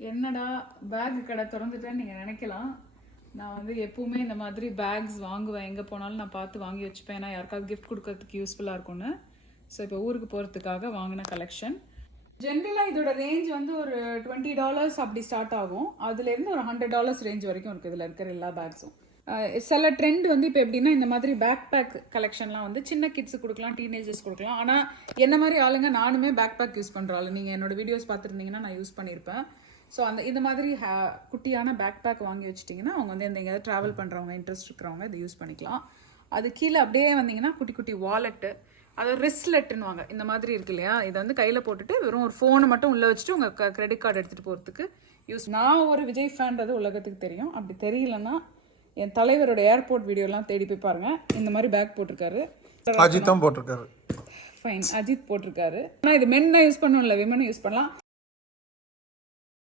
என்னடா பேக் கடை திறந்துட்டேன்னு நீங்கள் நினைக்கலாம். நான் வந்து எப்பவுமே இந்த மாதிரி பேக்ஸ் வாங்குவேன், எங்கே போனாலும் நான் பார்த்து வாங்கி வச்சுப்பேன், ஏன்னா யாருக்காவது கிஃப்ட் கொடுக்கறதுக்கு யூஸ்ஃபுல்லாக இருக்கும்னு. ஸோ இப்போ ஊருக்கு போகிறதுக்காக வாங்கின கலெக்ஷன். ஜென்ரலாக இதோட ரேஞ்ச் வந்து ஒரு $20 அப்படி ஸ்டார்ட் ஆகும். அதுலேருந்து ஒரு $100 ரேஞ்ச் வரைக்கும் இருக்குது இதில் இருக்கிற எல்லா பேக்ஸும். சில ட்ரெண்ட் வந்து இப்போ எப்படின்னா இந்த மாதிரி பேக் பேக் கலெக்ஷன்லாம் வந்து சின்ன கிட்ஸுக்கு கொடுக்கலாம், டீனேஜர்ஸ் கொடுக்கலாம். ஆனால் என்ன மாதிரி ஆளுங்க நானுமே பேக் பேக் யூஸ் பண்ணுறாள். நீங்கள் என்னோட வீடியோஸ் பார்த்துருந்தீங்கன்னா நான் யூஸ் பண்ணியிருப்பேன். ஸோ இந்த மாதிரி குட்டியான பேக் பேக் வாங்கி வச்சிட்டிங்கன்னா அவங்க வந்து எங்கேயாவது ட்ராவல் பண்ணுறவங்க, இன்ட்ரெஸ்ட் இருக்கிறவங்க இதை யூஸ் பண்ணிக்கலாம். அது கீழே அப்படியே வந்தீங்கன்னா குட்டி குட்டி வாலெட்டு, அது ரிஸ்லெட்டுன்னுவாங்க. இந்த மாதிரி இருக்கு இல்லையா, இதை வந்து கையில் போட்டுட்டு வெறும் ஒரு ஃபோனை மட்டும் உள்ளே வச்சுட்டு உங்கள் கிரெடிட் கார்டு எடுத்துகிட்டு போகிறதுக்கு யூஸ். நான் ஒரு விஜய் ஃபேன்றது உலகத்துக்கு தெரியும். அப்படி தெரியலன்னா என் தலைவரோட ஏர்போர்ட் வீடியோலாம் தேடி போய் பாருங்க. இந்த மாதிரி பேக் போட்டிருக்காரு, அஜித்தும் போட்டிருக்காரு. ஃபைன், அஜித் போட்டிருக்காரு. ஆனால் இது மென் தான் யூஸ் பண்ணணும், இல்லை விமனும் யூஸ் பண்ணலாம்.